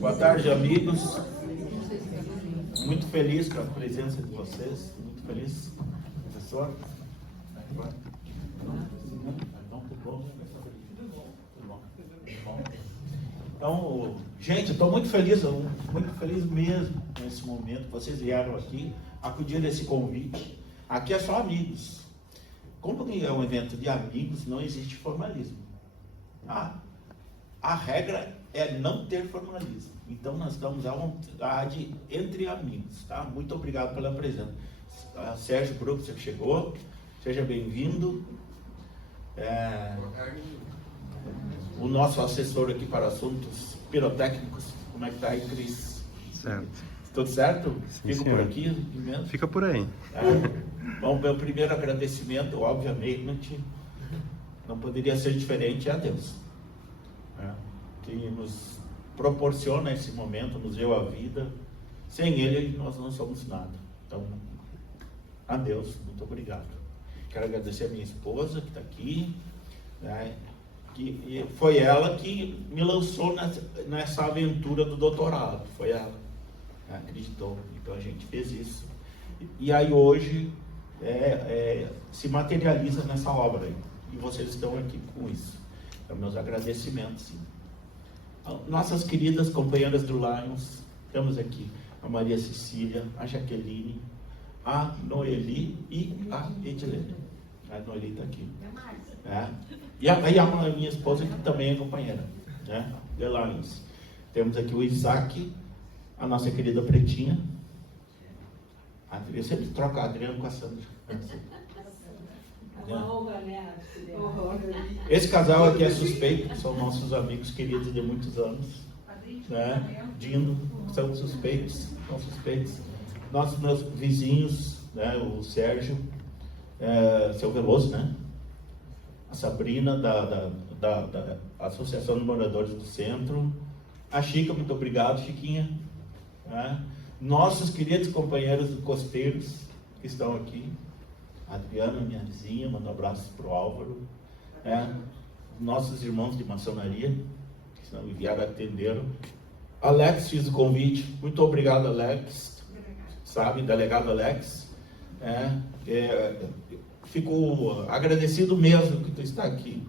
Boa tarde, amigos. Muito feliz com a presença de vocês. Muito feliz, professor. Então, gente, eu estou muito feliz mesmo nesse momento que vocês vieram aqui, acudindo esse convite. Aqui é só amigos. Como é um evento de amigos, não existe formalismo. A regra é não ter formalismo. Então, nós estamos à vontade entre amigos, tá? Muito obrigado pela presença. Sérgio Bruco, você que chegou, seja bem-vindo. O nosso assessor aqui para assuntos pirotécnicos, como é que está aí, Cris? Certo. Tudo certo? Sim, Fica senhor. por aqui mesmo? Fica por aí. Bom, meu primeiro agradecimento, obviamente, não poderia ser diferente a Deus, que nos proporciona esse momento, nos deu a vida. Sem Ele, nós não somos nada. Então, a Deus, muito obrigado. Quero agradecer a minha esposa que está aqui, que foi ela que me lançou nessa aventura do doutorado. Foi ela, acreditou. Então a gente fez isso. E aí hoje se materializa nessa obra aí. E vocês estão aqui com isso. Então, meus agradecimentos. Sim. Nossas queridas companheiras do Lions, temos aqui a Maria Cecília, a Jaqueline, a Noeli e a Edilene. A Noeli está aqui. E a minha esposa, que também é companheira, de Lions. Temos aqui o Isaac, a nossa querida Pretinha. Eu sempre troco a Adriana com a Sandra. Esse casal aqui é suspeito, são nossos amigos queridos de muitos anos. Dindo, são suspeitos. Meus vizinhos, o Sérgio, seu Veloso, a Sabrina, da Associação de Moradores do Centro, a Chica, muito obrigado, Chiquinha. Nossos queridos companheiros do Costeiros, que estão aqui. A Adriana, minha vizinha, manda um abraço para o Álvaro. Nossos irmãos de maçonaria, que não vieram atenderam. Alex fez o convite, muito obrigado, Alex. Delegado Alex. Fico agradecido mesmo que tu está aqui,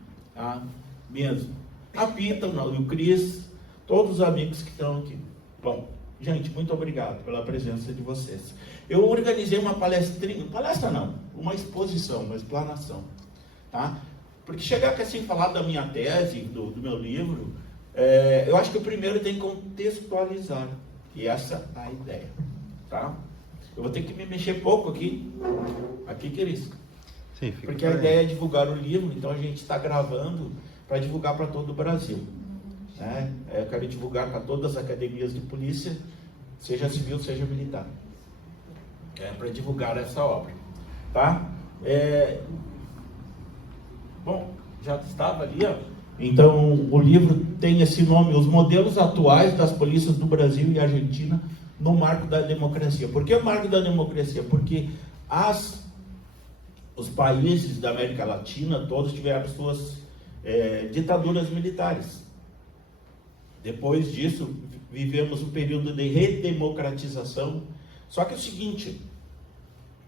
mesmo. A Pita, o Cris, todos os amigos que estão aqui. Bom, gente, muito obrigado pela presença de vocês. Eu organizei uma uma exposição, uma explanação, Porque chegar aqui assim, falar da minha tese, do meu livro, eu acho que o primeiro tem que contextualizar, e essa é a ideia, Eu vou ter que me mexer pouco aqui, Cris. Sim, porque a ideia é divulgar o livro, então a gente está gravando para divulgar para todo o Brasil. Eu quero divulgar para todas as academias de polícia, seja civil, seja militar. Para divulgar essa obra. Bom, já estava ali, Então, o livro tem esse nome, Os Modelos Atuais das Polícias do Brasil e Argentina no Marco da Democracia. Por que o Marco da Democracia? Porque os países da América Latina, todos tiveram suas ditaduras militares. Depois disso, vivemos um período de redemocratização. Só que é o seguinte,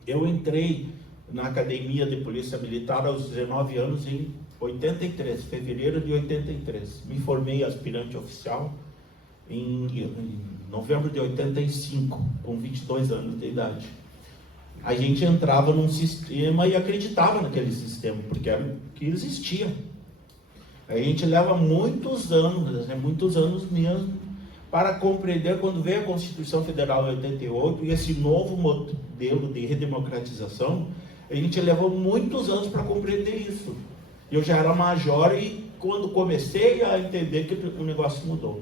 eu entrei na Academia de Polícia Militar aos 19 anos em 83, fevereiro de 83. Me formei aspirante oficial em novembro de 85, com 22 anos de idade. A gente entrava num sistema e acreditava naquele sistema, porque era o que existia. A gente leva muitos anos mesmo, para compreender quando veio a Constituição Federal de 88 e esse novo modelo de redemocratização, a gente levou muitos anos para compreender isso. Eu já era major e quando comecei a entender que o negócio mudou.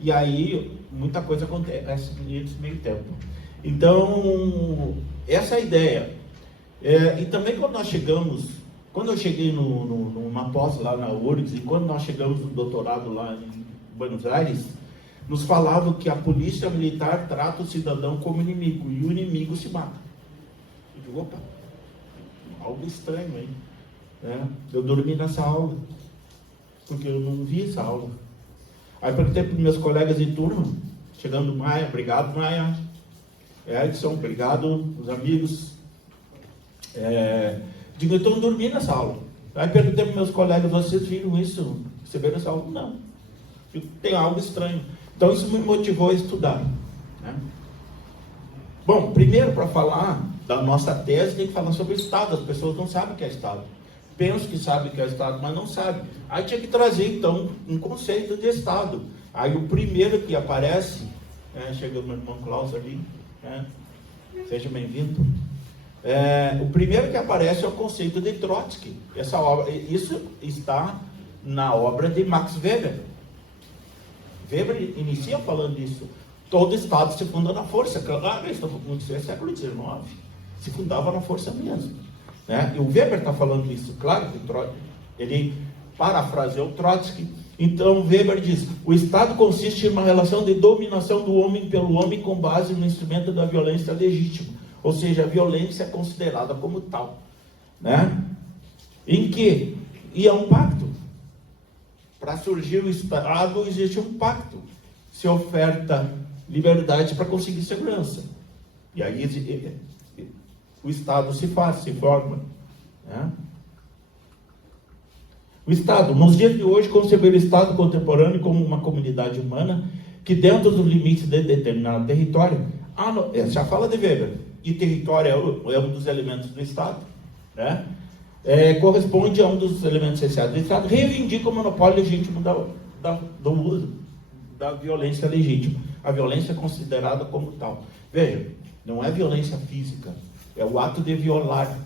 E aí, muita coisa acontece nesse meio tempo. Então, essa é a ideia. E também quando eu cheguei numa pós lá na URGS, e quando nós chegamos no doutorado lá em Buenos Aires, nos falavam que a polícia militar trata o cidadão como inimigo, e o inimigo se mata. Eu digo, opa, algo estranho, hein? Eu dormi nessa aula, porque eu não vi essa aula. Aí perguntei para meus colegas de turma, chegando Maia, obrigado Maia, Edson, obrigado, os amigos. Digo, eu estou dormindo nessa aula. Aí perguntei para meus colegas, vocês viram isso? Receberam essa aula? Não. Digo, tem algo estranho. Então isso me motivou a estudar, né? Bom, primeiro para falar da nossa tese, tem que falar sobre o Estado. As pessoas não sabem o que é Estado. Pensam que sabem o que é Estado, mas não sabem. Aí tinha que trazer, então, um conceito de Estado. Aí o primeiro que aparece, chega o meu irmão Klaus ali, seja bem-vindo. O primeiro que aparece é o conceito de Trotsky. Essa obra, isso está na obra de Max Weber. Weber inicia falando isso. Todo Estado se funda na força. Claro, estamos no século XIX. Se fundava na força mesmo, né? E o Weber está falando isso. Claro que ele parafraseou Trotsky. Então Weber diz: o Estado consiste em uma relação de dominação do homem pelo homem com base no instrumento da violência legítima. Ou seja, a violência é considerada como tal, né? Em que? E é um pacto. Para surgir o Estado existe um pacto. Se oferta liberdade para conseguir segurança. E aí o Estado se forma, né? O Estado, nos dias de hoje, concebeu o Estado contemporâneo como uma comunidade humana que, dentro dos limites de determinado território, já fala de Weber, e território é um dos elementos do Estado, né? Corresponde a um dos elementos essenciais do Estado, reivindica o monopólio legítimo do uso da violência legítima. A violência é considerada como tal. Veja, não é violência física, é o ato de violar.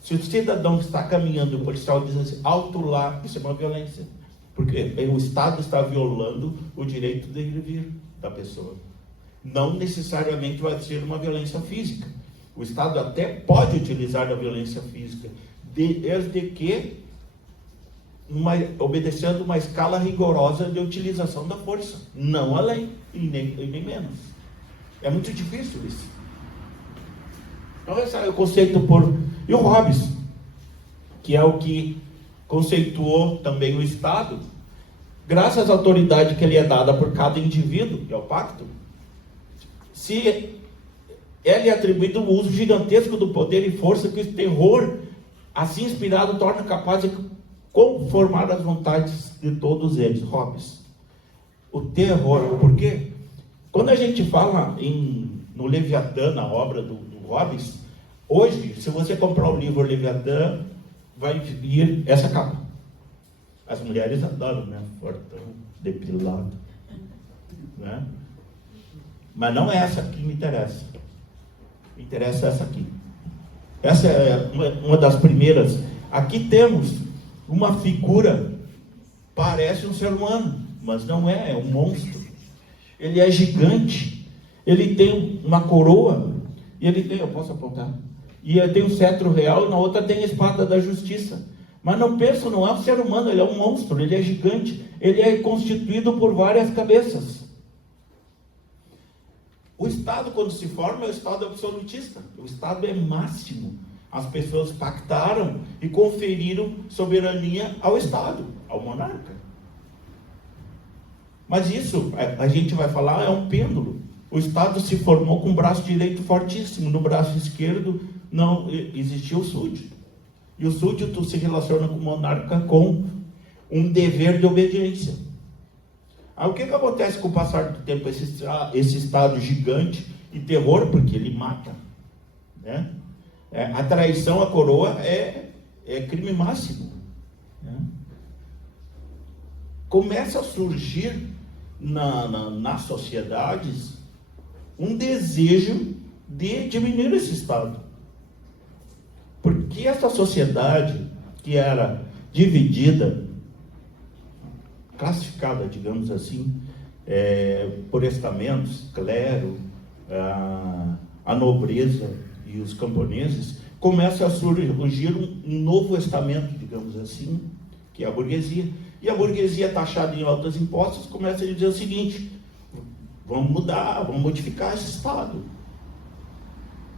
Se o cidadão está caminhando e o policial diz assim, alto lá, isso é uma violência. Porque o Estado está violando o direito de ir e vir da pessoa. Não necessariamente vai ser uma violência física. O Estado até pode utilizar a violência física, desde que obedecendo uma escala rigorosa de utilização da força. Não além, e nem menos. É muito difícil isso. Então esse é o conceito E o Hobbes, que é o que conceituou também o Estado, graças à autoridade que lhe é dada por cada indivíduo, que é o pacto, se é-lhe atribuído o uso gigantesco do poder e força que o terror, assim inspirado, torna capaz de conformar as vontades de todos eles. Hobbes. O terror, por quê? Quando a gente fala no Leviatã, na obra do Hobbes, hoje, se você comprar o livro Leviatã, vai vir essa capa. As mulheres adoram, né? Fortão, depilado, né? Mas não é essa que me interessa. Me interessa essa aqui. Essa é uma das primeiras. Aqui temos uma figura, parece um ser humano, mas não é, é um monstro. Ele é gigante, ele tem uma coroa, e ele tem, eu posso apontar, e ele tem um cetro real, e na outra tem a espada da justiça. Mas não pensa, não é um ser humano, ele é um monstro, ele é gigante, ele é constituído por várias cabeças. O Estado, quando se forma, é o Estado absolutista, o Estado é máximo. As pessoas pactaram e conferiram soberania ao Estado, ao monarca. Mas isso, a gente vai falar, é um pêndulo. O Estado se formou com o braço direito fortíssimo, no braço esquerdo não existia o súdito. E o súdito se relaciona com o monarca com um dever de obediência. Aí o que acontece com o passar do tempo? Esse Estado gigante e terror, porque ele mata, né? A traição à coroa é crime máximo, né? Começa a surgir nas sociedades um desejo de diminuir esse Estado. Porque essa sociedade que era dividida, classificada, digamos assim, por estamentos, clero, a nobreza e os camponeses, começa a surgir um novo estamento, digamos assim, que é a burguesia. E a burguesia, taxada em altos impostos, começa a dizer o seguinte: vamos mudar, vamos modificar esse Estado.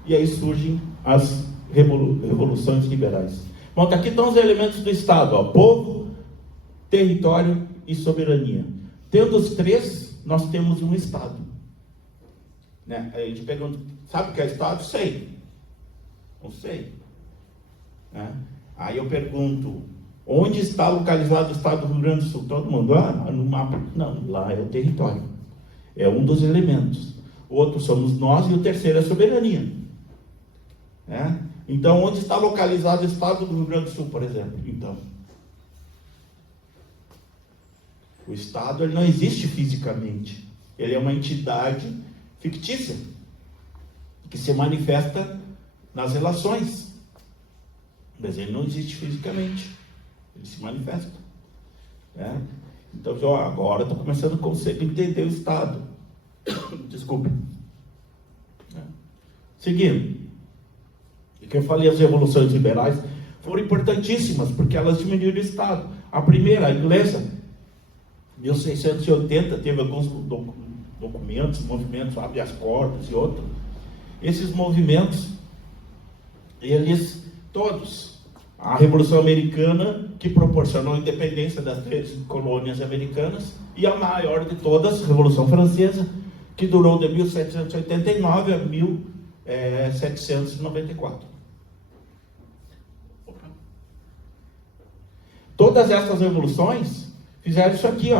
E aí surgem as revoluções liberais. Bom, aqui estão os elementos do Estado, ó: povo, território e soberania. Tendo os três, nós temos um Estado. Né? Aí a gente pergunta, sabe o que é Estado? Sei. Não sei. Né? Aí eu pergunto, onde está localizado o Estado do Rio Grande do Sul? Todo mundo, no mapa. Não, lá é o território. É um dos elementos. O outro somos nós e o terceiro é a soberania. Né? Então, onde está localizado o Estado do Rio Grande do Sul, por exemplo? Então, o Estado ele não existe fisicamente. Ele é uma entidade fictícia que se manifesta nas relações. Mas ele não existe fisicamente. Ele se manifesta. Né? Então, agora estou começando a entender o Estado. Desculpe. Seguindo. E que eu falei, as revoluções liberais foram importantíssimas, porque elas diminuíram o Estado. A primeira, a inglesa, 1680, teve alguns documentos, movimentos, habeas corpus e outros. Esses movimentos, eles todos, a Revolução Americana, que proporcionou a independência das 13 colônias americanas, e a maior de todas, a Revolução Francesa, que durou de 1789 a 1794. Todas essas revoluções fizeram isso aqui,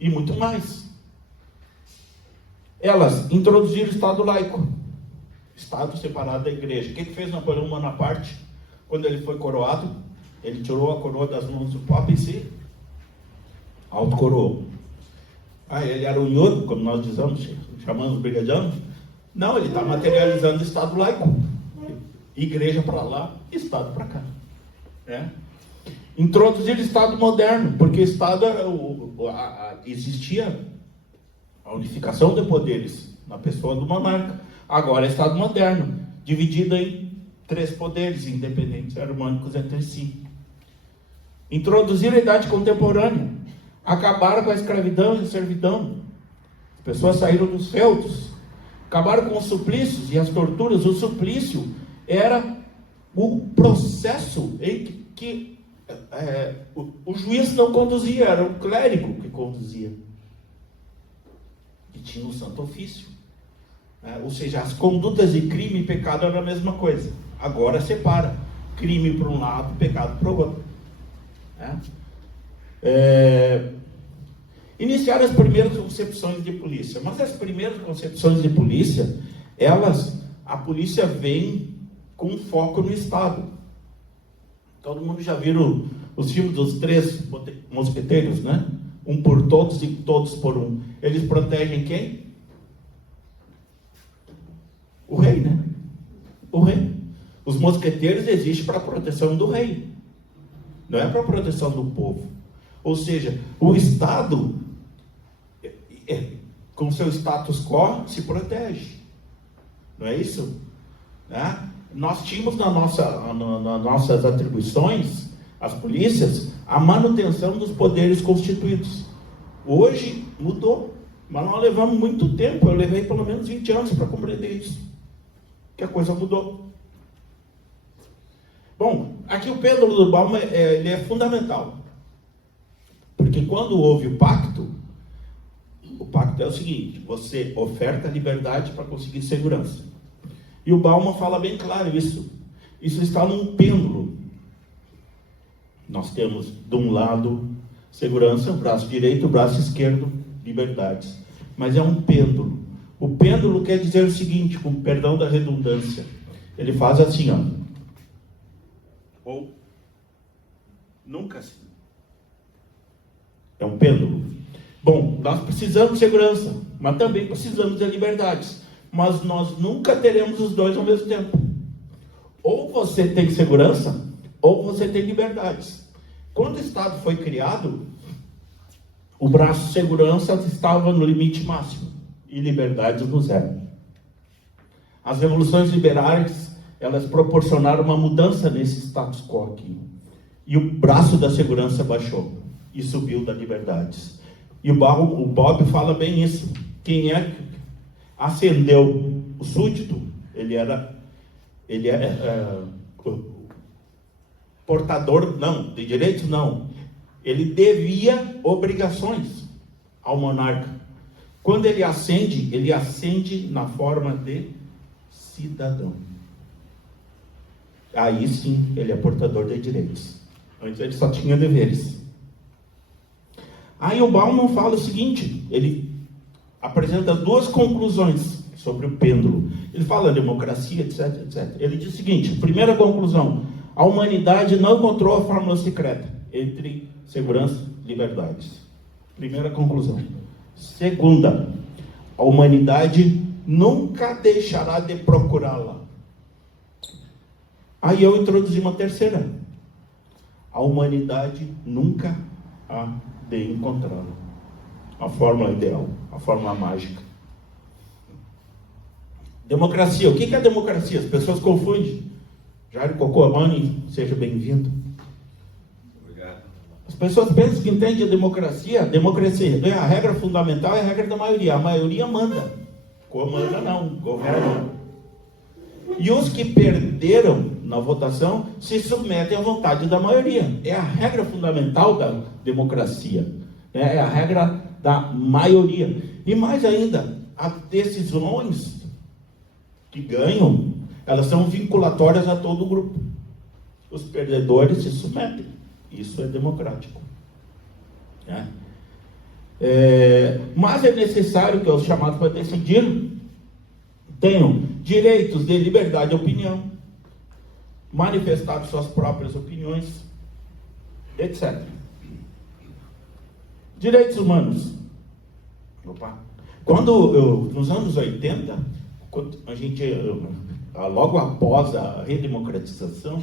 e muito mais. Elas introduziram o Estado laico, Estado separado da igreja. O que fez Napoleão Bonaparte quando ele foi coroado? Ele tirou a coroa das mãos do Papa e se autocoroou. Ele era um iodo, como nós dizemos, chamamos brigadiano. Não, ele está materializando o Estado laico. Igreja para lá, Estado para cá. Introduzir o Estado moderno, porque o Estado existia a unificação de poderes na pessoa do monarca. Agora é Estado moderno, dividido em 3 poderes independentes, harmônicos entre si. Introduzir a idade contemporânea, acabaram com a escravidão e a servidão. As pessoas saíram dos feudos, acabaram com os suplícios e as torturas. O suplício era o processo em que o juiz não conduzia, era o clérigo que conduzia. E tinha o santo ofício. Ou seja, as condutas de crime e pecado eram a mesma coisa. Agora separa. Crime para um lado, pecado para o outro. Iniciaram as primeiras concepções de polícia. Mas as primeiras concepções de polícia, a polícia vem com foco no Estado. Todo mundo já viram os filmes dos 3 mosqueteiros, né? Um por todos e todos por um. Eles protegem quem? O rei, né? O rei. Os mosqueteiros existem para a proteção do rei. Não é para a proteção do povo. Ou seja, o Estado, com seu status quo, se protege. Não é isso? Nós tínhamos nas nossas atribuições, as polícias, a manutenção dos poderes constituídos. Hoje mudou, mas nós levamos muito tempo. Eu levei pelo menos 20 anos para compreender isso, que a coisa mudou. Bom, aqui o pêndulo do Bauman ele é fundamental, porque quando houve o pacto é o seguinte: você oferta liberdade para conseguir segurança. E o Bauman fala bem claro isso. Isso está num pêndulo. Nós temos, de um lado, segurança, o braço direito, o braço esquerdo, liberdades. Mas é um pêndulo. O pêndulo quer dizer o seguinte, com perdão da redundância. Ele faz assim, ou nunca assim. É um pêndulo. Bom, nós precisamos de segurança, mas também precisamos de liberdades. Mas nós nunca teremos os dois ao mesmo tempo. Ou você tem segurança, ou você tem liberdades. Quando o Estado foi criado, o braço de segurança estava no limite máximo e liberdades no zero. As revoluções liberais, elas proporcionaram uma mudança nesse status quo aqui. E o braço da segurança baixou e subiu das liberdades. E o Bob fala bem isso. Quem é que ascendeu o súdito? Ele é portador, não, de direitos não. Ele devia obrigações ao monarca. Quando ele ascende na forma de cidadão. Aí sim, ele é portador de direitos. Antes ele só tinha deveres. Aí o Bauman fala o seguinte, ele apresenta duas conclusões sobre o pêndulo. Ele fala democracia, etc, etc. Ele diz o seguinte, primeira conclusão, a humanidade não encontrou a fórmula secreta entre segurança e liberdades. Primeira conclusão. Segunda, a humanidade nunca deixará de procurá-la. Aí eu introduzi uma terceira. A humanidade nunca há de encontrá-la. A fórmula ideal, a fórmula mágica. Democracia. O que é democracia? As pessoas confundem. Jair Cocomani, seja bem-vindo. Obrigado. As pessoas pensam que entendem a democracia. Democracia é a regra fundamental, é a regra da maioria. A maioria manda. Comanda não, governa. E os que perderam na votação se submetem à vontade da maioria. É a regra fundamental da democracia. É a regra da maioria. E mais ainda, as decisões que ganham, elas são vinculatórias a todo o grupo. Os perdedores se submetem. Isso é democrático. Mas é necessário que os chamados para decidir tenham direitos de liberdade de opinião, manifestar suas próprias opiniões, etc. Direitos humanos. Nos anos 80, a gente, logo após a redemocratização,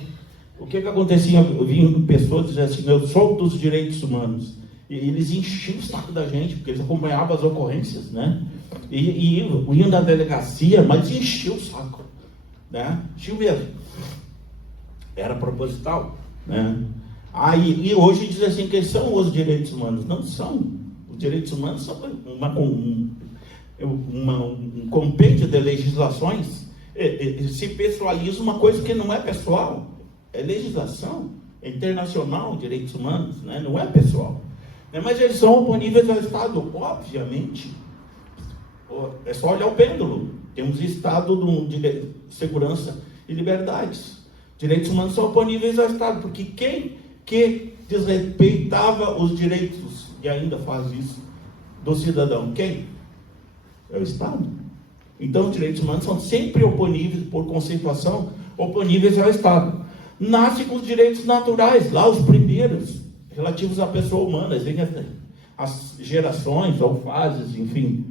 o que acontecia? Eu vi pessoas dizendo assim, eu sou dos direitos humanos. E eles enchiam o saco da gente, porque eles acompanhavam as ocorrências, né? E iam da delegacia, mas enchiam o saco, né? Enchiam mesmo. Era proposital, né? E hoje diz assim que são os direitos humanos. Não são. Os direitos humanos são um compêndio de legislações. Se pessoaliza uma coisa que não é pessoal. É legislação, é internacional, direitos humanos, né? Não é pessoal. Mas eles são oponíveis ao Estado, obviamente. É só olhar o pêndulo. Temos Estado de segurança e liberdades. Direitos humanos são oponíveis ao Estado, porque quem que desrespeitava os direitos, e ainda faz isso, do cidadão? Quem? É o Estado. Então, os direitos humanos são sempre oponíveis, por conceituação, oponíveis ao Estado. Nasce com os direitos naturais, lá os primeiros, relativos à pessoa humana, as gerações, ou fases, enfim.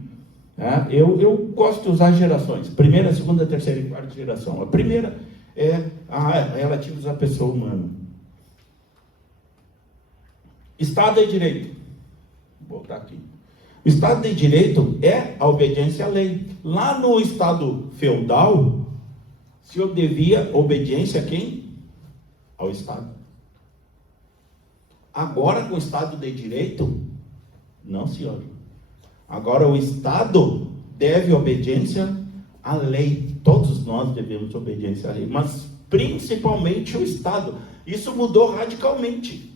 Eu gosto de usar gerações, primeira, segunda, terceira e quarta geração. A primeira é relativos à pessoa humana. Estado de Direito. Vou botar aqui. O Estado de Direito é a obediência à lei. Lá no Estado feudal, se eu devia obediência a quem? Ao Estado. Agora, com o Estado de Direito, não, senhor. Agora, o Estado deve obediência à lei. Todos nós devemos obediência à lei, mas principalmente o Estado. Isso mudou radicalmente.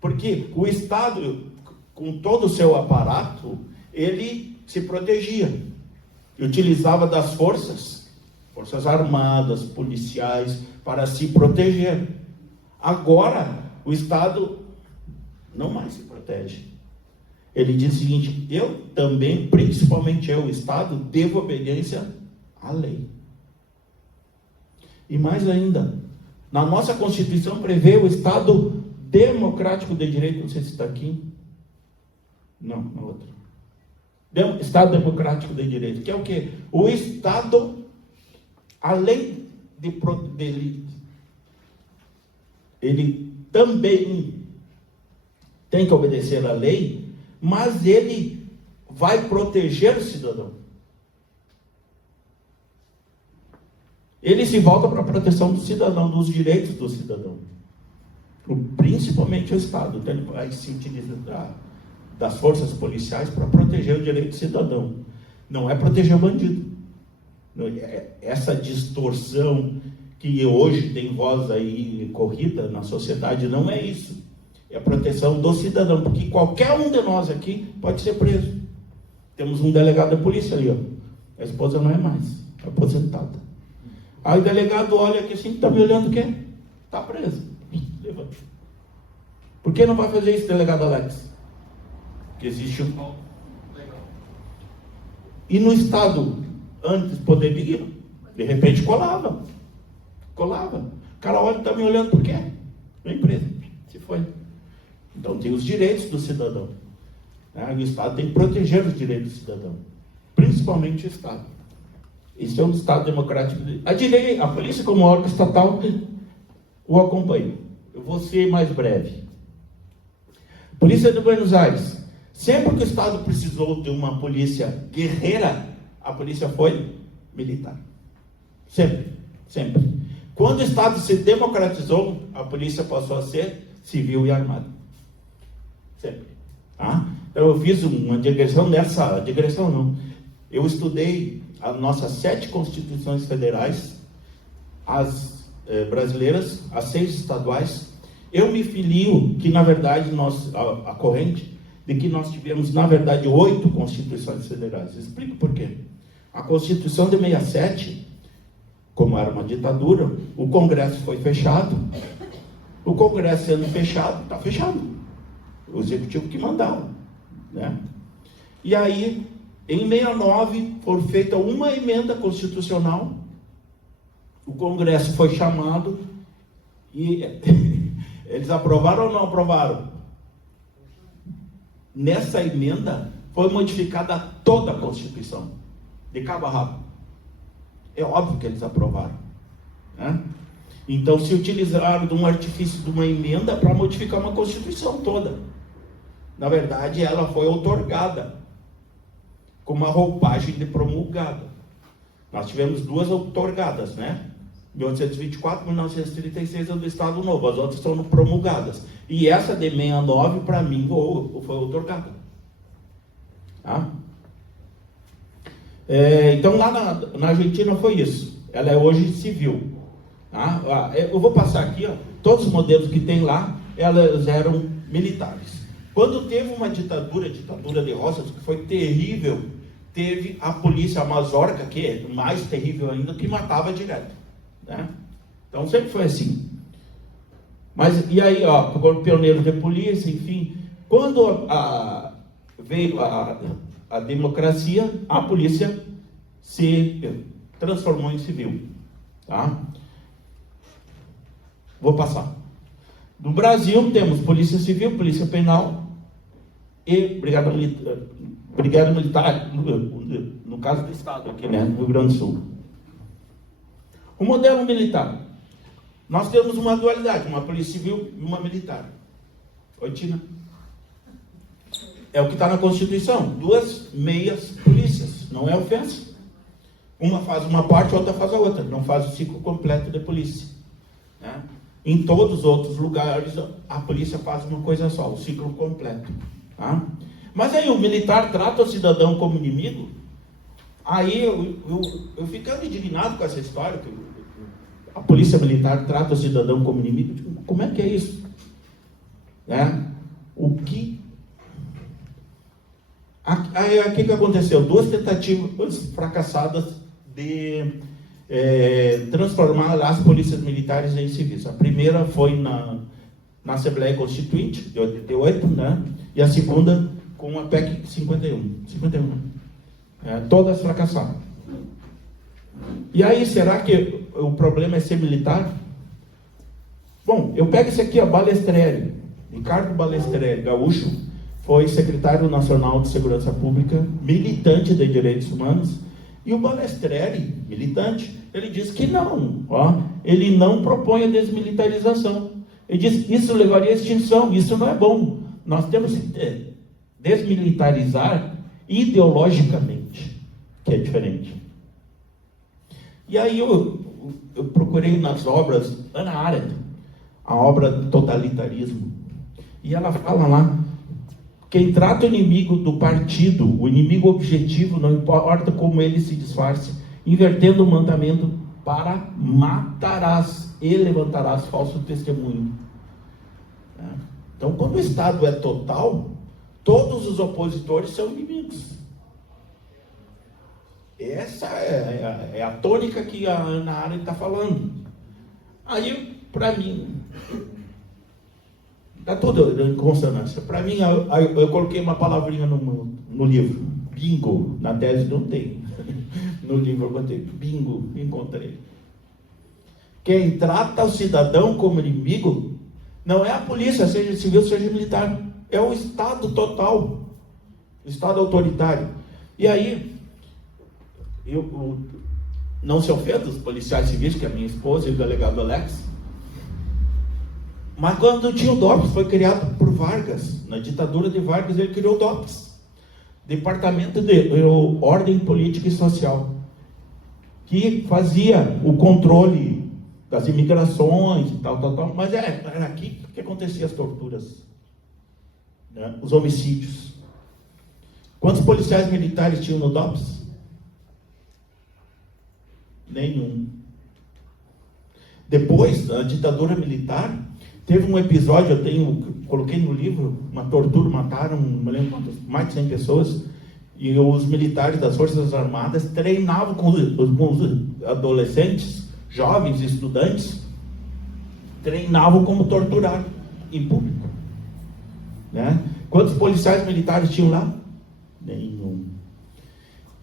Porque o Estado, com todo o seu aparato, ele se protegia. E utilizava das forças armadas, policiais, para se proteger. Agora, o Estado não mais se protege. Ele diz o seguinte, eu também, principalmente eu, o Estado, devo obediência à lei. E mais ainda, na nossa Constituição prevê o Estado democrático de direito, não sei se está aqui. Não, na outra. Estado democrático de direito, que é o quê? O Estado, além dele, ele também tem que obedecer à lei, mas ele vai proteger o cidadão. Ele se volta para a proteção do cidadão, dos direitos do cidadão. Principalmente o Estado. Então ele vai se utilizar das forças policiais para proteger o direito do cidadão. Não é proteger o bandido. Essa distorção que hoje tem voz aí corrida na sociedade não é isso. é a proteção do cidadão, porque qualquer um de nós aqui pode ser preso. Temos um delegado da polícia ali, ó. A esposa não é mais, é aposentada. Aí o delegado olha aqui assim, está me olhando o quê? Está preso. Levanta. Por que não vai fazer isso, delegado Alex? Porque existe um... E no Estado, antes poder digno, de repente colava. O cara olha e está me olhando por quê? Vem preso. Se foi. Então tem os direitos do cidadão. O Estado tem que proteger os direitos do cidadão. Principalmente o Estado. Esse é um Estado democrático. A polícia como órgão estatal o acompanha. Eu vou ser mais breve. Polícia de Buenos Aires. Sempre que o Estado precisou de uma polícia guerreira, a polícia foi militar. Sempre. Quando o Estado se democratizou, a polícia passou a ser civil e armada. Sempre. Tá? Então eu fiz uma digressão nessa... Digressão não. Eu estudei as nossas 7 constituições federais, as brasileiras, as 6 estaduais. Eu me filio que, na verdade, a corrente de que nós tivemos, na verdade, 8 constituições federais. Explico por quê. A Constituição de 67, como era uma ditadura, o Congresso foi fechado. O Congresso sendo fechado, está fechado. O Executivo que mandava. Né? E aí, em 69, foi feita uma emenda constitucional. O Congresso foi chamado e eles aprovaram ou não aprovaram? Nessa emenda foi modificada toda a Constituição, de cabo a rabo. É óbvio que eles aprovaram. Né? Então se utilizaram de um artifício de uma emenda para modificar uma Constituição toda. Na verdade, ela foi outorgada com uma roupagem de promulgada. Nós tivemos 2 outorgadas, né? 1824 e 1936 é do Estado Novo, as outras são promulgadas. E essa de 69, para mim, foi outorgada. Tá? Então, lá na Argentina foi isso. Ela é hoje civil. Tá? Eu vou passar aqui, ó, todos os modelos que tem lá, elas eram militares. Quando teve uma ditadura de Rosas, que foi terrível, teve a polícia amazônica, que é mais terrível ainda, que matava direto. Né? Então sempre foi assim. Mas e aí, ó, pioneiro de polícia, enfim, quando veio a democracia, a polícia se transformou em civil. Tá? Vou passar. No Brasil temos polícia civil, polícia penal e brigada militar, no caso do Estado aqui, né, no Rio Grande do Sul. O modelo militar. Nós temos uma dualidade, uma polícia civil e uma militar. Oi, Tina. É o que está na Constituição. 2 meias polícias. Não é ofensa. Uma faz uma parte, a outra faz a outra. Não faz o ciclo completo de polícia. Né? Em todos os outros lugares, a polícia faz uma coisa só, o ciclo completo. Tá? Mas aí o militar trata o cidadão como inimigo. Aí eu ficando indignado com essa história, que a polícia militar trata o cidadão como inimigo. Digo, como é que é isso? Né? O que aconteceu? 2 tentativas fracassadas de transformar as polícias militares em civis. A primeira foi na Assembleia Constituinte, de 88, né? E a segunda com a PEC 51. Todas fracassaram. E aí, será que o problema é ser militar? Bom, eu pego esse aqui, Balestreri. Ricardo Balestreri, gaúcho, foi secretário nacional de Segurança Pública, militante de direitos humanos. E o Balestreri, militante, ele diz que não, ele não propõe a desmilitarização. Ele diz que isso levaria à extinção, isso não é bom. Nós temos que desmilitarizar ideologicamente, que é diferente. E aí eu procurei nas obras, Ana Arendt, a obra do totalitarismo, e ela fala lá, quem trata o inimigo do partido, o inimigo objetivo, não importa como ele se disfarce, invertendo o mandamento para matarás e levantarás falso testemunho. Então Então, quando o Estado é total, todos os opositores são inimigos. Essa é a tônica que a Hannah Arendt está falando. Aí, para mim, está tudo em consonância. Para mim, eu coloquei uma palavrinha no livro. Bingo. Na tese não tem. No livro eu botei bingo, encontrei. Quem trata o cidadão como inimigo não é a polícia, seja civil, seja militar. É o Estado total. O Estado autoritário. E aí, eu não se ofenda os policiais civis, que é a minha esposa e o delegado Alex, mas quando tinha o DOPS, foi criado por Vargas, na ditadura de Vargas, ele criou o DOPS, Departamento de Ordem Política e Social, que fazia o controle das imigrações e tal, mas era aqui que aconteciam as torturas, né? Os homicídios. Quantos policiais militares tinham no DOPS? Nenhum. Depois, na ditadura militar, teve um episódio, coloquei no livro, uma tortura, mataram, não me lembro quantas, mais de 100 pessoas, e os militares das Forças Armadas treinavam com os adolescentes, jovens, estudantes, treinavam como torturar em público. Né? Quantos policiais militares tinham lá? Nenhum.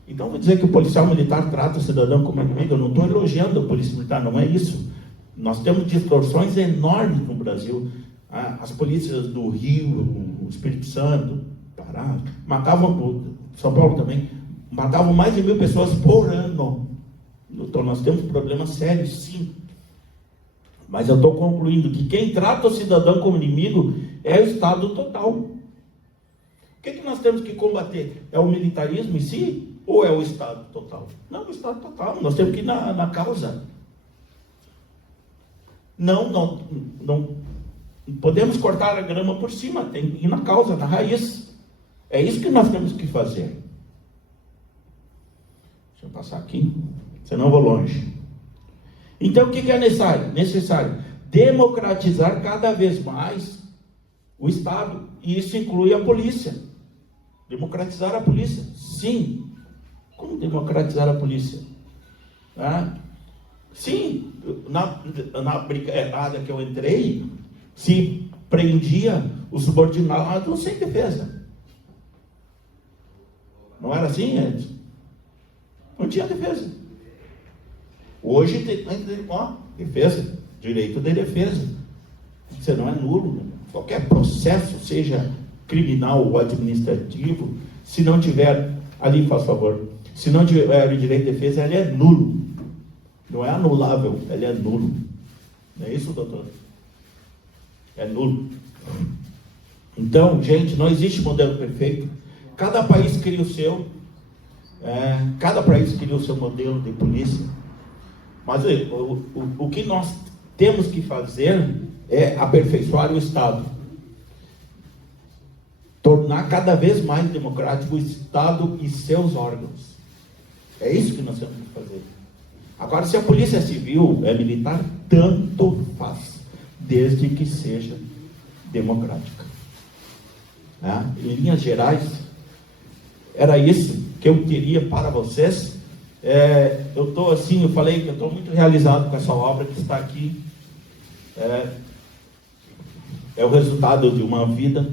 Então, vou dizer que o policial militar trata o cidadão como inimigo. Eu não estou elogiando a polícia militar, não é isso. Nós temos distorções enormes no Brasil. As polícias do Rio, o Espírito Santo, Pará, matavam, São Paulo também, matavam mais de 1.000 pessoas por ano. Então, nós temos problemas sérios, sim. Mas eu estou concluindo que quem trata o cidadão como inimigo é o Estado total. O que nós temos que combater? É o militarismo em si? Ou é o Estado total? Não, o Estado total. Nós temos que ir na causa. Não podemos cortar a grama por cima. Tem que ir na causa, na raiz. É isso que nós temos que fazer. Deixa eu passar aqui, senão eu vou longe. Então, o que é necessário? Democratizar cada vez mais o Estado. E isso inclui a polícia. Democratizar a polícia? Sim. Como democratizar a polícia? Sim, na brigada que eu entrei, se prendia os subordinados sem defesa. Não era assim, Edson? Não tinha defesa. Hoje tem defesa, direito de defesa. Você não é nulo. Qualquer processo, seja criminal ou administrativo, se não tiver, ali faz favor, se não tiver o direito de defesa, ele é nulo. Não é anulável, ele é nulo. Não é isso, doutor? É nulo. Então, gente, não existe modelo perfeito. Cada país cria o seu. Cada país cria o seu modelo de polícia. Mas o que nós temos que fazer é aperfeiçoar o Estado. Tornar cada vez mais democrático o Estado e seus órgãos. É isso que nós temos que fazer. Agora, se a polícia civil é militar, tanto faz, desde que seja democrática. Em linhas gerais, era isso que eu queria para vocês. Eu estou assim, eu falei que eu estou muito realizado com essa obra que está aqui. É o resultado de uma vida.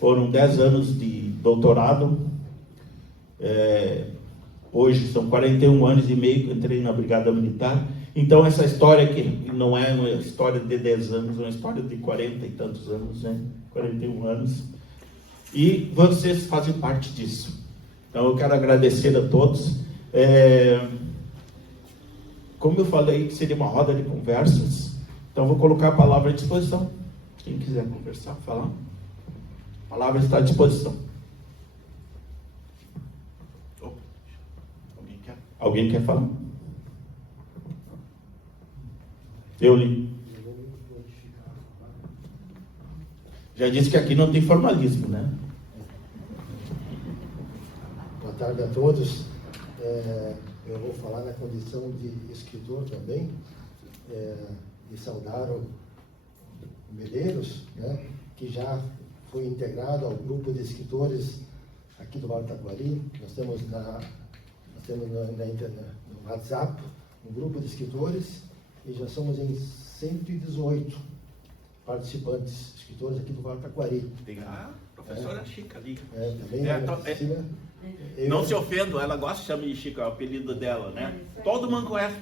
Foram 10 anos de doutorado. Hoje são 41 anos e meio que eu entrei na Brigada Militar. Então essa história que não é uma história de 10 anos, é uma história de 40 e tantos anos, né? 41 anos. E vocês fazem parte disso. Então eu quero agradecer a todos. Como eu falei que seria uma roda de conversas, então vou colocar a palavra à disposição. Quem quiser conversar, falar, a palavra está à disposição. Alguém quer falar? Eu li. Já disse que aqui não tem formalismo, né? Boa tarde a todos. Eu vou falar na condição de escritor também, e saudar o Medeiros, né, que já foi integrado ao grupo de escritores aqui do Vale do Taquari. Nós temos no WhatsApp um grupo de escritores e já somos em 118 participantes, escritores aqui do Vale do Taquari. Tem a professora Chica ali. Também Não se ofenda, ela gosta de chamar de Chica, é o apelido dela, né? Todo mundo conhece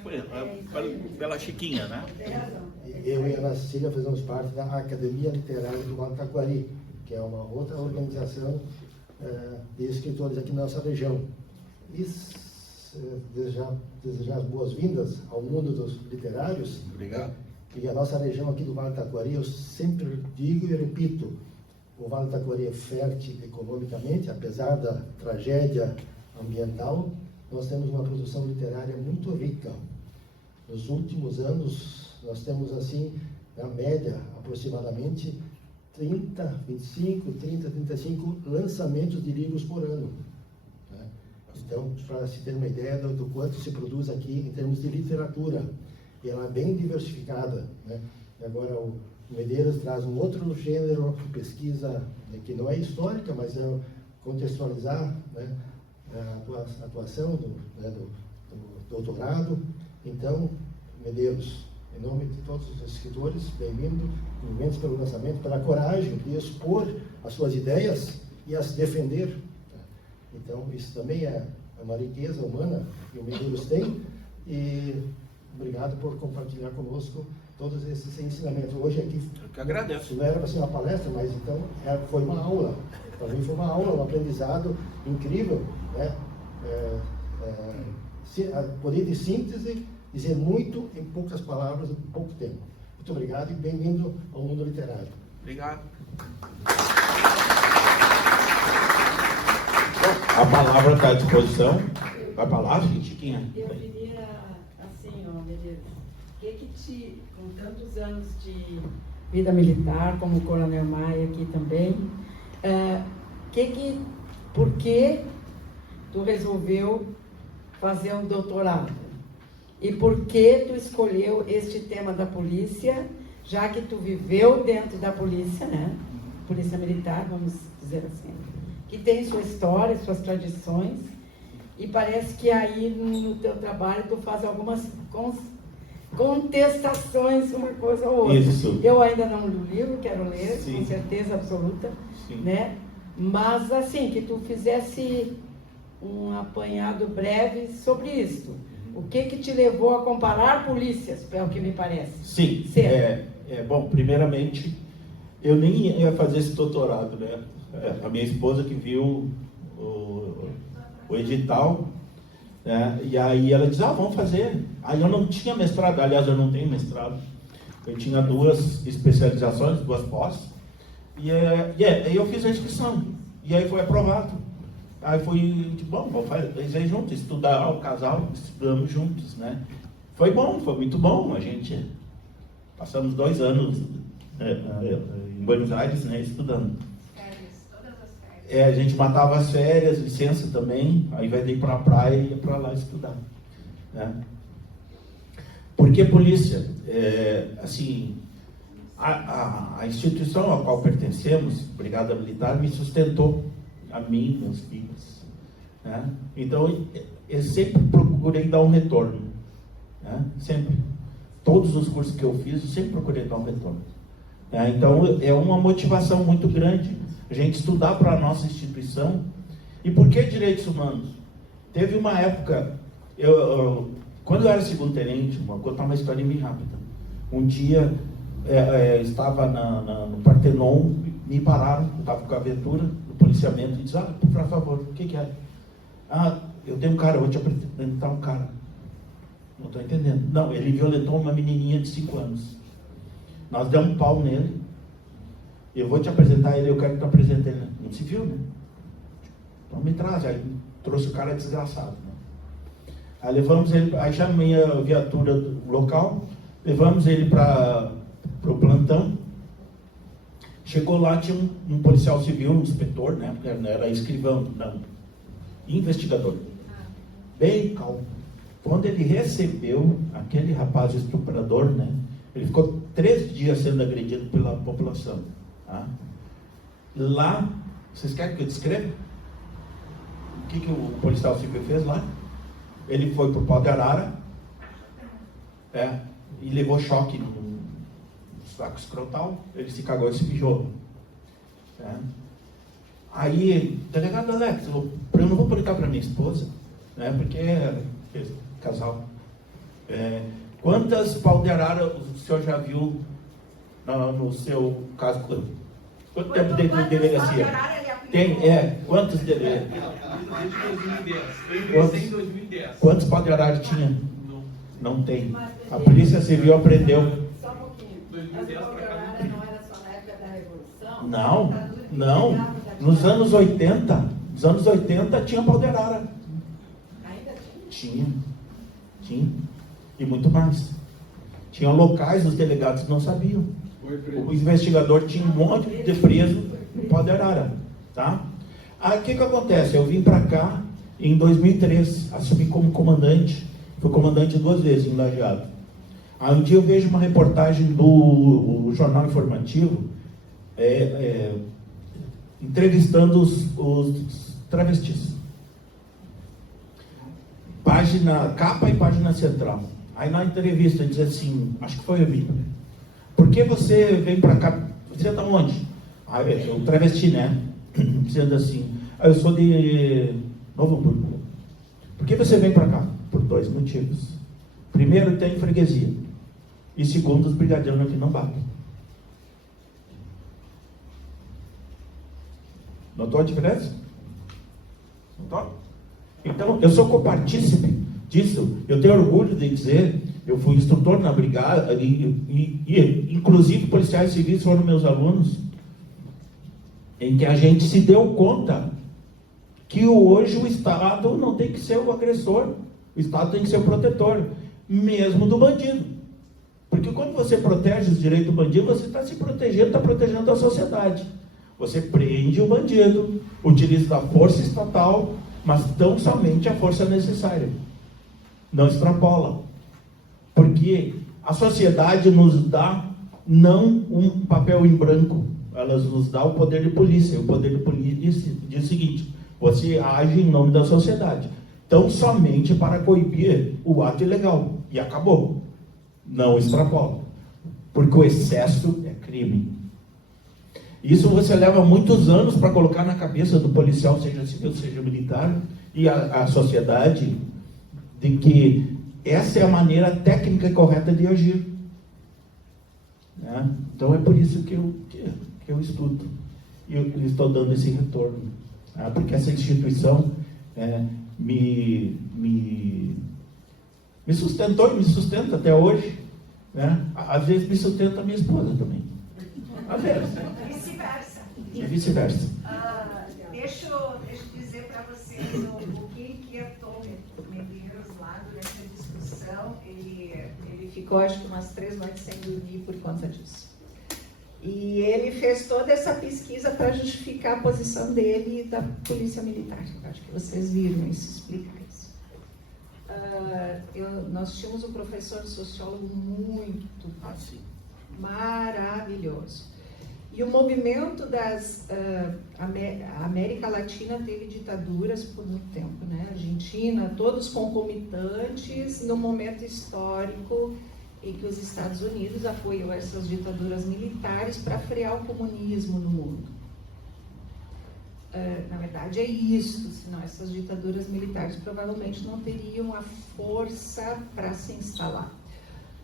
pela Chiquinha, né? Eu e a Ana Cecília fazemos parte da Academia Literária do Vale do Taquari, que é uma outra organização de escritores aqui na nossa região. E desejar as boas-vindas ao mundo dos literários. Obrigado. E a nossa região aqui do Vale do Taquari, eu sempre digo e repito, o Vale do Taquari é fértil economicamente, apesar da tragédia ambiental, nós temos uma produção literária muito rica. Nos últimos anos, nós temos, assim, na média, aproximadamente 35 lançamentos de livros por ano. Né? Então, para se ter uma ideia do quanto se produz aqui em termos de literatura, e ela é bem diversificada. Né? E agora, o Medeiros traz um outro gênero de pesquisa, né, que não é histórica, mas é contextualizar, né, a atuação do doutorado. Então, Medeiros, em nome de todos os escritores, bem-vindo, cumprimentos pelo lançamento, pela coragem de expor as suas ideias e as defender. Então, isso também é uma riqueza humana que o Medeiros tem, e obrigado por compartilhar conosco todos esses ensinamentos. Hoje aqui, Eu que agradeço. não era para ser uma palestra, mas então foi uma aula. Para mim foi uma aula, um aprendizado incrível, né? Poder de síntese, dizer muito em poucas palavras, em pouco tempo. Muito obrigado e bem-vindo ao mundo literário. Obrigado. A palavra está à disposição. A palavra, Chiquinha. Eu diria assim, Medeiros, com tantos anos de vida militar, como o Coronel Maia aqui também, por que tu resolveu fazer um doutorado? E por que tu escolheu este tema da polícia, já que tu viveu dentro da polícia, né? Polícia militar, vamos dizer assim, que tem sua história, suas tradições, e parece que aí no teu trabalho tu faz algumas contestações, uma coisa ou outra. Isso. Eu ainda não li o livro, quero ler, Sim. com certeza absoluta, Sim. né? Mas assim, que tu fizesse um apanhado breve sobre isso. O que te levou a comparar polícias, é o que me parece? Sim. Bom, primeiramente, eu nem ia fazer esse doutorado, né? A minha esposa que viu o edital, né? E aí ela disse, vamos fazer. Aí eu não tinha mestrado, aliás, eu não tenho mestrado. Eu tinha 2 especializações, 2 pós. E aí eu fiz a inscrição. E aí foi aprovado. Aí fui, bom, vamos fazer juntos, estudar, o casal, estudamos juntos, né? Foi bom, foi muito bom. A gente passamos 2 anos em Buenos Aires, né, estudando. Todas as férias. A gente matava as férias, licença também, aí vai ir para a praia e ia para lá estudar. Né? Por que polícia? Assim, a instituição a qual pertencemos, Brigada Militar, me sustentou, a mim, meus filhos. Né? Então, eu sempre procurei dar um retorno. Né? Sempre. Todos os cursos que eu fiz, eu sempre procurei dar um retorno. Né? Então, é uma motivação muito grande a gente estudar para a nossa instituição. E por que direitos humanos? Teve uma época, quando eu era segundo-tenente, vou contar uma história bem rápida. Um dia, estava no Partenon, me pararam, eu estava com a viatura, o policiamento, e disse, por favor, o que é? Eu tenho um cara, eu vou te apresentar um cara. Não estou entendendo. Não, ele violentou uma menininha de 5 anos. Nós demos um pau nele. Eu vou te apresentar ele, eu quero que tu apresente ele no civil, né? Então me traz. Aí trouxe o cara desgraçado. Né? Aí levamos ele, aí chamei a viatura do local, levamos ele para o plantão. Chegou lá, tinha um policial civil, um inspetor, né? Porque não era escrivão, não. Investigador. Bem calmo. Quando ele recebeu aquele rapaz estuprador, né? Ele ficou 3 dias sendo agredido pela população. Tá? Lá, vocês querem que eu descreva? O que o policial civil fez lá? Ele foi pro pau de arara, e levou choque no saco escrotal, ele se cagou e se mijou. Aí, delegado Alex, eu não vou perguntar para minha esposa, porque casal. Quantas pau de arara o senhor já viu no seu caso? Quanto tempo de delegacia? Tem, quantos delegacias? Desde 2010. Eu ingressei em 2010. Quantos pau de arara tinha? Não tem. A Polícia Civil aprendeu. Só um pouquinho. 2010 As pra cá. Paulo não era só na época da Revolução? Não. Nos anos 80 tinha pau de arara. Ainda Tinha. E muito mais. Tinha locais, os delegados não sabiam. O investigador tinha um monte de preso no pau de arara. Tá? Aí o que acontece? Eu vim para cá em 2003, assumi como comandante. Fui comandante 2 vezes em Lajeado. Aí um dia eu vejo uma reportagem do Jornal Informativo entrevistando os travestis. Capa e página central. Aí na entrevista diz assim, acho que foi eu vi. Por que você vem para cá? Você está onde? Aí eu travesti, né? Dizendo assim, eu sou de Novo Hamburgo. Por que você vem para cá? Por 2 motivos. Primeiro, tem freguesia. E segundo, os brigadeiros aqui não batem. Notou a diferença? Notou? Então, eu sou copartícipe disso. Eu tenho orgulho de dizer, eu fui instrutor na brigada, e inclusive policiais civis foram meus alunos, em que a gente se deu conta que hoje o Estado não tem que ser o agressor, o Estado tem que ser o protetor, mesmo do bandido. Porque quando você protege os direitos do bandido, você está se protegendo, está protegendo a sociedade. Você prende o bandido, utiliza a força estatal, mas tão somente a força necessária. Não extrapola. Porque a sociedade nos dá não um papel em branco, ela nos dá o poder de polícia. O poder de polícia diz o seguinte: você age em nome da sociedade, tão somente para coibir o ato ilegal. E acabou. Não extrapola. Porque o excesso é crime. Isso você leva muitos anos para colocar na cabeça do policial, seja civil, seja militar, e a sociedade, de que essa é a maneira técnica e correta de agir. Então é por isso que eu estudo. E eu estou dando esse retorno. Porque essa instituição me sustentou e me sustenta até hoje. Às vezes me sustenta a minha esposa também. Às vezes. Vice-versa. É vice-versa. Deixa eu dizer para vocês o que é Tom Medeiros lá durante a discussão. Ele ficou, acho que umas 3 noites sem dormir por conta disso. E ele fez toda essa pesquisa para justificar a posição dele e da polícia militar. Acho que vocês viram, isso explica isso. Nós tínhamos um professor sociólogo muito maravilhoso. E o movimento a América Latina teve ditaduras por muito tempo, né? Argentina, todos concomitantes no momento histórico em que os Estados Unidos apoiou essas ditaduras militares para frear o comunismo no mundo. Na verdade é isso, senão essas ditaduras militares provavelmente não teriam a força para se instalar.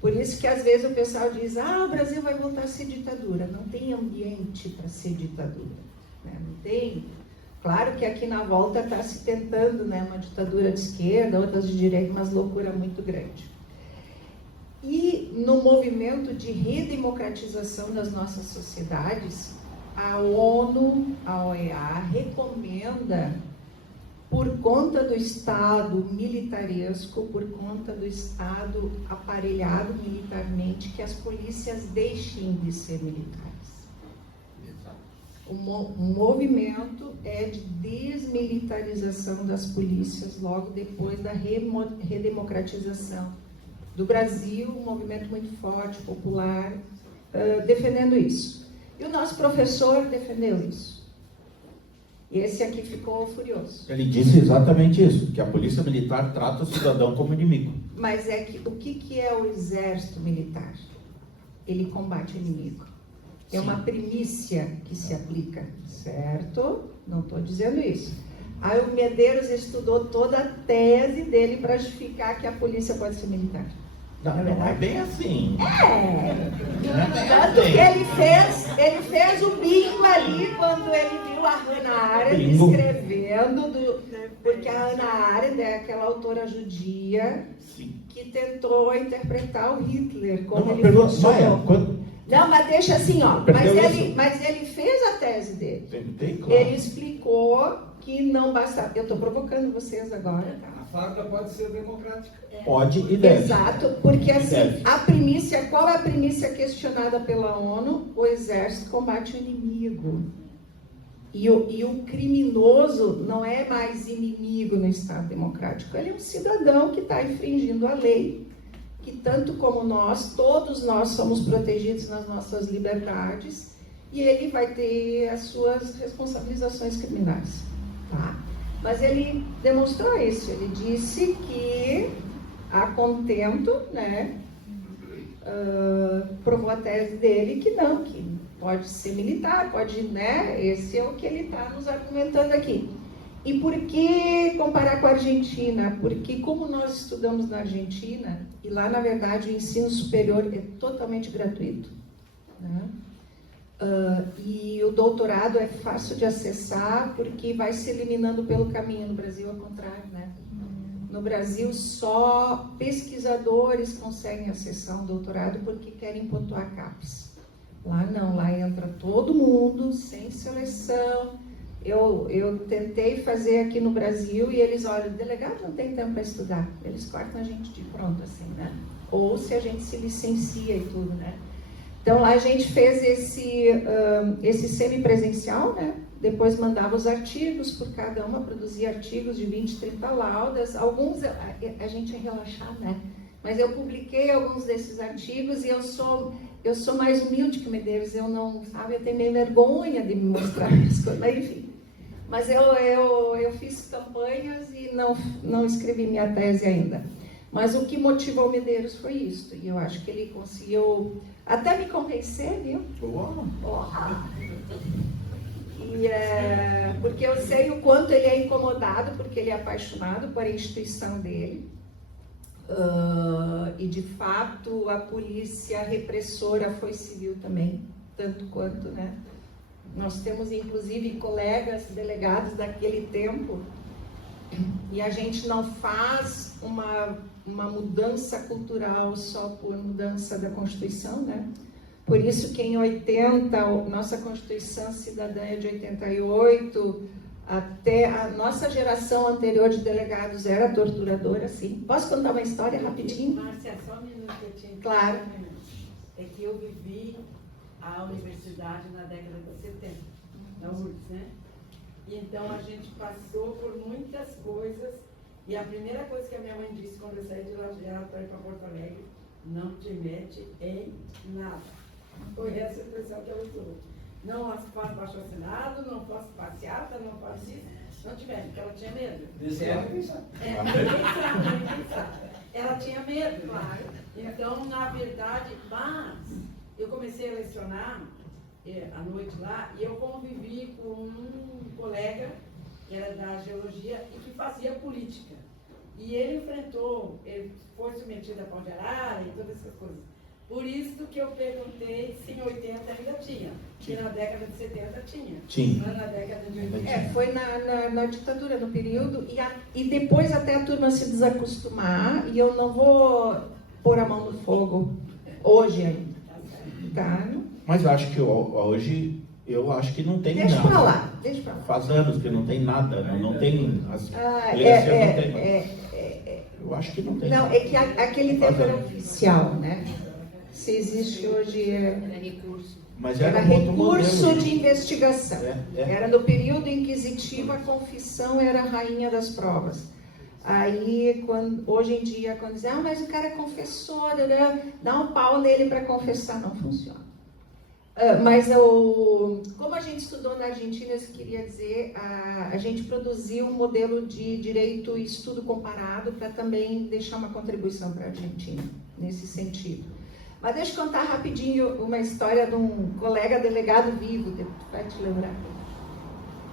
Por isso que às vezes o pessoal diz, o Brasil vai voltar a ser ditadura. Não tem ambiente para ser ditadura, né? Não tem. Claro que aqui na volta está se tentando, né, uma ditadura de esquerda, outras de direita, mas loucura muito grande. E no movimento de redemocratização das nossas sociedades, a ONU, a OEA, recomenda, por conta do Estado militaresco, por conta do Estado aparelhado militarmente, que as polícias deixem de ser militares. O movimento é de desmilitarização das polícias logo depois da redemocratização do Brasil, um movimento muito forte, popular, defendendo isso. E o nosso professor defendeu isso. Esse aqui ficou furioso. Ele disse exatamente isso, que a polícia militar trata o cidadão como inimigo. Mas o que é o exército militar? Ele combate o inimigo. É uma primícia que se aplica, certo? Não estou dizendo isso. Aí o Medeiros estudou toda a tese dele para justificar que a polícia pode ser militar. Não é bem assim. Tanto que ele fez o bingo ali quando ele viu a Hannah Arendt escrevendo, porque a Hannah Arendt é aquela autora judia que tentou interpretar o Hitler, como ele funcionou. Não, mas deixa assim, ó. Mas ele fez a tese dele. Ele explicou que não basta. Eu estou provocando vocês agora, tá? A farda pode ser democrática. Pode e deve. Exato, porque assim, a primícia, qual é a primícia questionada pela ONU? O exército combate o inimigo. E o criminoso não é mais inimigo no Estado democrático, ele é um cidadão que está infringindo a lei, que tanto como nós, todos nós somos protegidos nas nossas liberdades, e ele vai ter as suas responsabilizações criminais, tá? Mas ele demonstrou isso, ele disse que a contento, né, provou a tese dele que não, que pode ser militar, pode, né, esse é o que ele está nos argumentando aqui. E por que comparar com a Argentina? Porque como nós estudamos na Argentina, e lá na verdade o ensino superior é totalmente gratuito, né? E o doutorado é fácil de acessar porque vai se eliminando pelo caminho. No Brasil, ao contrário, né? No Brasil, só pesquisadores conseguem acessar um doutorado porque querem pontuar CAPES. Lá não, lá entra todo mundo, sem seleção. Eu tentei fazer aqui no Brasil e eles olham, o delegado não tem tempo para estudar. Eles cortam a gente de pronto, assim, né? Ou se a gente se licencia e tudo, né? Então, lá a gente fez esse semipresencial, né? Depois mandava os artigos, por cada uma produzia artigos de 20, 30 laudas. Alguns a gente ia relaxar, né? Mas eu publiquei alguns desses artigos e eu sou mais humilde que o Medeiros. Eu não, sabe, eu tenho meio vergonha de me mostrar as coisas, mas enfim. Mas eu fiz campanhas e não escrevi minha tese ainda. Mas o que motivou o Medeiros foi isso. E eu acho que ele conseguiu até me convencer, viu? Porque eu sei o quanto ele é incomodado, porque ele é apaixonado por a instituição dele. E de fato a polícia repressora foi civil também, tanto quanto, né? Nós temos inclusive colegas delegados daquele tempo e a gente não faz uma mudança cultural só por mudança da Constituição, né? Por isso que em 80, nossa Constituição Cidadã é de 88, até a nossa geração anterior de delegados era torturadora, sim. Posso contar uma história rapidinho? Márcia, só um minuto que eu tinha. Claro. É que eu vivi a universidade na década de 70, na URGS, né? Então a gente passou por muitas coisas e a primeira coisa que a minha mãe disse quando eu saí de Lajeado para ir para Porto Alegre, não te mete em nada. Foi essa a expressão que ela usou. Não faço baixo assinado, não faço passeata, não faço isso, não te mete, porque ela tinha medo. Ninguém sabe. Ninguém sabe. Ela tinha medo, claro. Então, na verdade, mas eu comecei a lecionar à noite lá e eu convivi com um colega que era da geologia e que fazia política. E ele ele foi submetido a pau de arara e todas essas coisas. Por isso que eu perguntei se em 80 ainda tinha, que na década de 70 tinha. Tinha. Não na década de 80. Foi na ditadura, no período, e depois até a turma se desacostumar, e eu não vou pôr a mão no fogo hoje ainda, tá? Mas acho que hoje, eu acho que não tem Deixa nada. pra lá. Faz anos que não tem nada, não tem, as delegacias não tem. Eu acho que não tem. Não, nada. é que aquele tempo era oficial, né? Se existe hoje... Era recurso. Mas Era um outro recurso modelo. de investigação. Era no período inquisitivo, a confissão era a rainha das provas. Aí, hoje em dia, quando dizem, mas o cara é confessor, dá um pau nele para confessar, não funciona. Mas como a gente estudou na Argentina, eu queria dizer, a gente produziu um modelo de direito e estudo comparado para também deixar uma contribuição para a Argentina, nesse sentido. Mas deixa eu contar rapidinho uma história de um colega delegado vivo, vai te lembrar.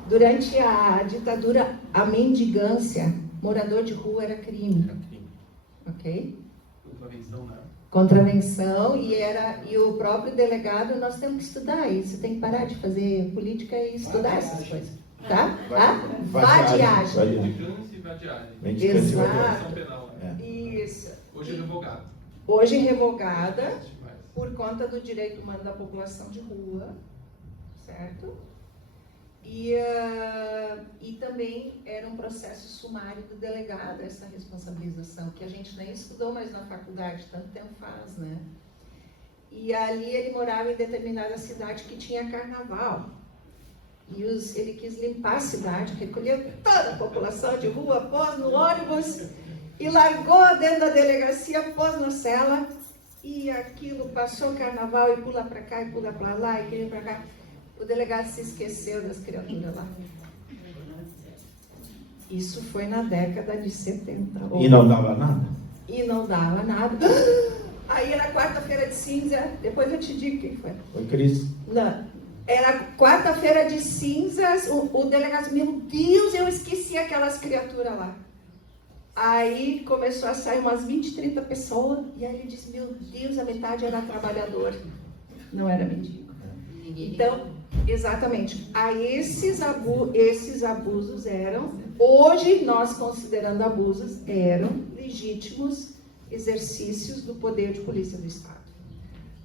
Durante a ditadura, a mendigância, morador de rua era crime. Ok? Contravenção, né? Contravenção, e o próprio delegado, nós temos que estudar isso, tem que parar de fazer política e estudar essas coisas, tá? Vadiagem. Mendicância e vadiagem. Mendicância e vadiagem. Exato. Penal, É. Isso. Hoje é revogado. Hoje revogada Não existe mais. por conta do direito humano da população de rua, certo? E também era um processo sumário do delegado, essa responsabilização, que a gente nem estudou mais na faculdade, tanto tempo faz, né? E ali ele morava em determinada cidade que tinha carnaval. E ele quis limpar a cidade, recolheu toda a população de rua, pôs no ônibus e largou dentro da delegacia, pôs na cela. E aquilo passou o carnaval e pula para cá e pula para lá e queria para cá. O delegado se esqueceu das criaturas lá. Isso foi na década de 70. E não dava nada? E não dava nada. Aí era quarta-feira de cinza, depois eu te digo quem foi. Foi Cris. Não, era quarta-feira de cinzas, o delegado, meu Deus, eu esqueci aquelas criaturas lá. Aí começou a sair umas 20, 30 pessoas, e aí ele disse, meu Deus, a metade era trabalhador, não era mendigo. Então, exatamente, esses abusos eram, hoje nós considerando abusos, eram legítimos exercícios do poder de polícia do Estado.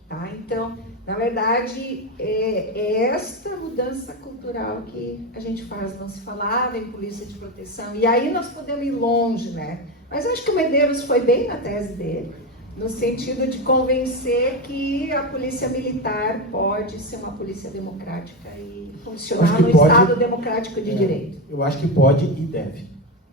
Tá? Então, na verdade, é esta mudança cultural que a gente faz. Não se falava em polícia de proteção, e aí nós podemos ir longe, né? Mas acho que o Medeiros foi bem na tese dele, no sentido de convencer que a polícia militar pode ser uma polícia democrática e funcionar no Estado democrático de direito. Eu acho que pode e deve.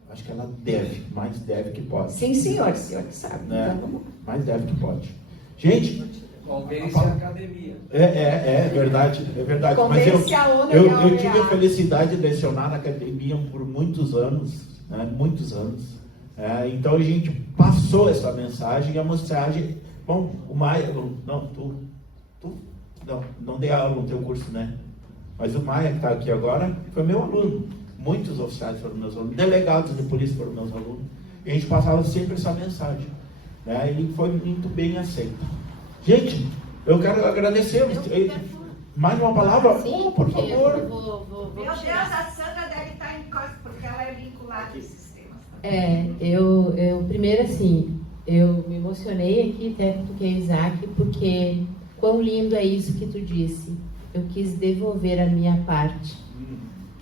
Acho que ela deve, mais deve que pode. Sim, senhor que sabe. Né? Então, vamos. Mais deve que pode. Gente, Convence a academia. é verdade, é verdade. Mas Convence a ONU eu tive a felicidade de lecionar na academia por muitos anos, né? Muitos anos. Então a gente passou essa mensagem, e a mensagem. Bom, o Maia, não dei aula no teu curso, né? Mas o Maia, que está aqui agora, foi meu aluno. Muitos oficiais foram meus alunos, delegados de polícia foram meus alunos. E a gente passava sempre essa mensagem, né? E foi muito bem aceito. Gente, eu quero agradecer. Mais uma palavra? Sim, por favor. Eu vou Meu Deus, a Sandra deve estar em costa, porque ela é vinculada a esses temas. eu primeiro assim, eu me emocionei aqui, até porque Isaac, porque quão lindo é isso que tu disse. Eu quis devolver a minha parte.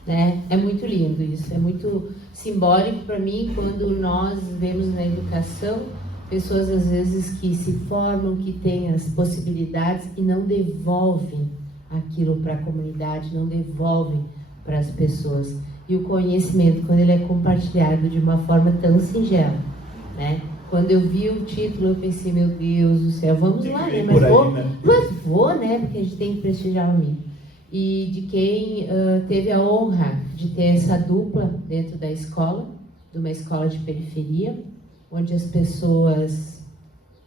Né? É muito lindo isso, é muito simbólico para mim quando nós vemos na educação pessoas às vezes que se formam, que têm as possibilidades e não devolvem aquilo para a comunidade, não devolvem para as pessoas. E o conhecimento, quando ele é compartilhado de uma forma tão singela, né? Quando eu vi o título, eu pensei, meu Deus do céu, vamos lá, né? Mas vou, né? Porque a gente tem que prestigiar o amigo. E de quem teve a honra de ter essa dupla dentro da escola, de uma escola de periferia, onde as pessoas,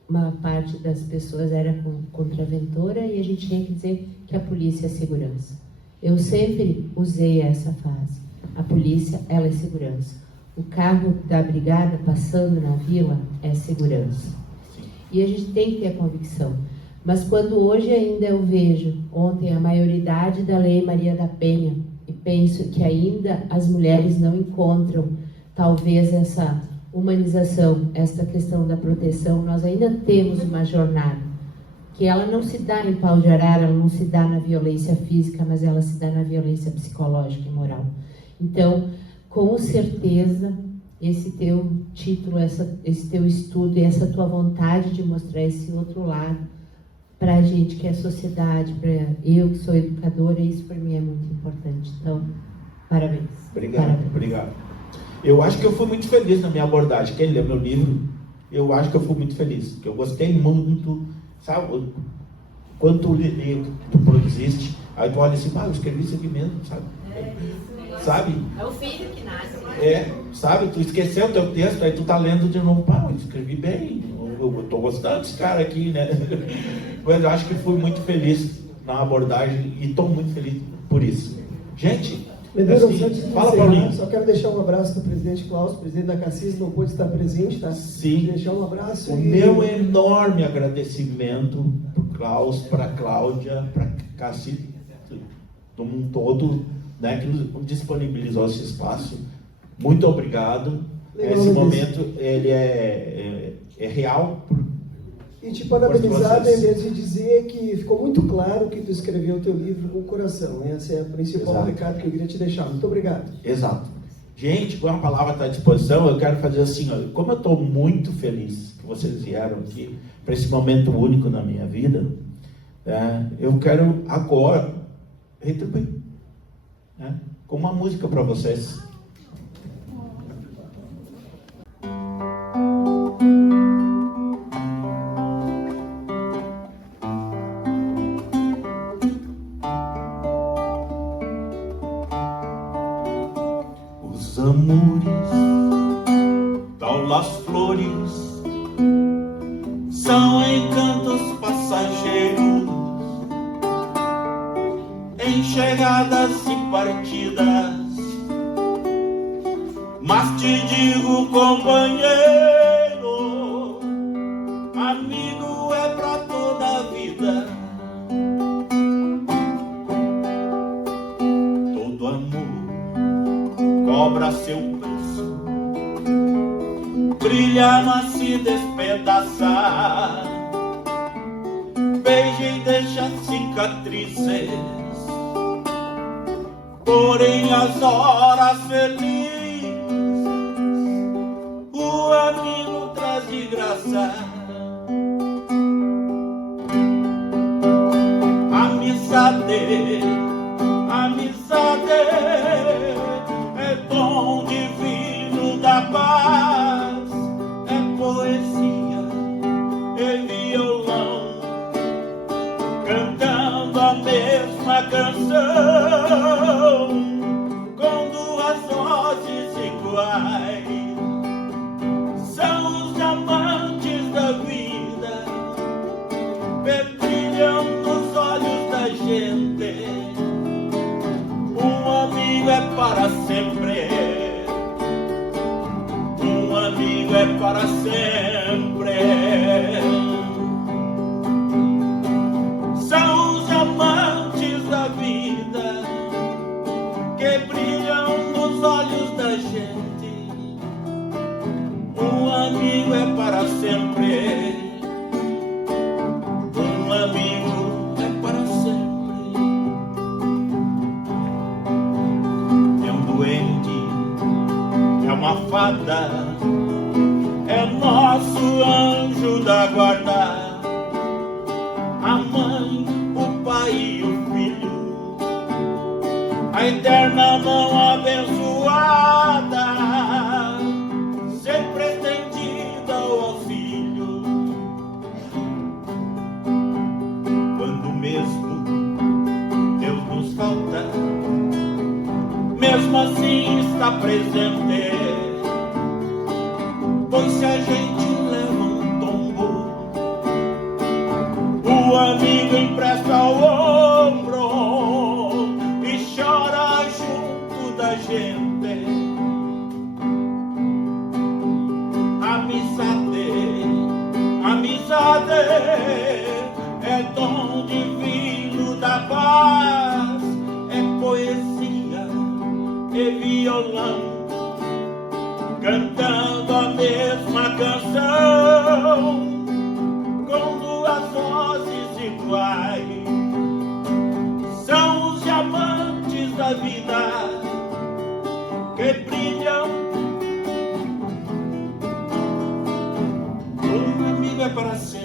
uma parte das pessoas era contraventora e a gente tinha que dizer que a polícia é segurança. Eu sempre usei essa frase. A polícia, ela é segurança. O carro da brigada passando na vila é segurança. E a gente tem que ter a convicção. Mas quando hoje ainda eu vejo, ontem, a maioridade da Lei Maria da Penha, e penso que ainda as mulheres não encontram, talvez, essa humanização, essa questão da proteção, nós ainda temos uma jornada, que ela não se dá em pau de arara, ela não se dá na violência física, mas ela se dá na violência psicológica e moral. Então, com certeza, esse teu título, esse teu estudo e essa tua vontade de mostrar esse outro lado, para a gente que é sociedade, para eu que sou educadora, isso para mim é muito importante. Então, parabéns. Obrigado. Eu acho que eu fui muito feliz na minha abordagem. Quem lê meu livro, eu acho que eu fui muito feliz, porque eu gostei muito, sabe? quando tu lê, tu produziste, aí tu olha assim, eu escrevi isso aqui mesmo, sabe? Sabe? É o filho que nasce. Sabe? Tu esqueceu o teu texto, aí tu tá lendo de novo, eu escrevi bem, eu tô gostando desse cara aqui, né? Mas eu acho que fui muito feliz na abordagem e estou muito feliz por isso. Gente, Medeiros, assim, antes de fala, encerrar, Paulinho. só quero deixar um abraço para o presidente Klaus, o presidente da Cassis não pôde estar presente, tá? Sim. Deixar um abraço. O meu enorme agradecimento para o Klaus, para a Cláudia, para a Cassis, como um todo, né, que nos disponibilizou esse espaço. Muito obrigado. Legal, Esse Luiz. momento ele é real. E te parabenizar, Por vocês. Mendes, e dizer que ficou muito claro que tu escreveu o teu livro com o coração. Esse é o principal Exato. recado que eu queria te deixar. Muito obrigado. Exato. Gente, como a palavra está à disposição, eu quero fazer assim, ó, como eu estou muito feliz que vocês vieram aqui para esse momento único na minha vida, eu quero agora retribuir, né, com uma música para vocês. Os amores, tal as flores, são encantos passageiros, em chegadas e partidas. Mas te digo, companheiro, amigo é pra toda a vida. Todo amor cobra seu preço, brilha, mas se despedaçar, beija e deixa cicatrizes. Porém as horas felizes o amigo traz de graça. Amizade é dom divino da paz, é poesia e violão, cantando a mesma canção, com duas vozes iguais. São os amantes da vida, que brilham nos olhos da gente. Um amigo é para sempre, um amigo é para sempre. São os amantes da vida, que brilham nos olhos da gente. Um amigo é para sempre, um amigo é para sempre. É um duende, é uma fada, é nosso anjo da guarda. A mãe, o pai e o filho, a eterna mão abençoada, sempre estendida ao auxílio. Quando mesmo Deus nos falta, mesmo assim está presente. Pois se a gente leva um tombo, o amigo empresta ao ombro e chora junto da gente. Amizade é dom divino da paz, é poesia e violão, cantando a mesma canção, com duas vozes iguais. São os diamantes da vida, que brilham. Um amigo é para sempre.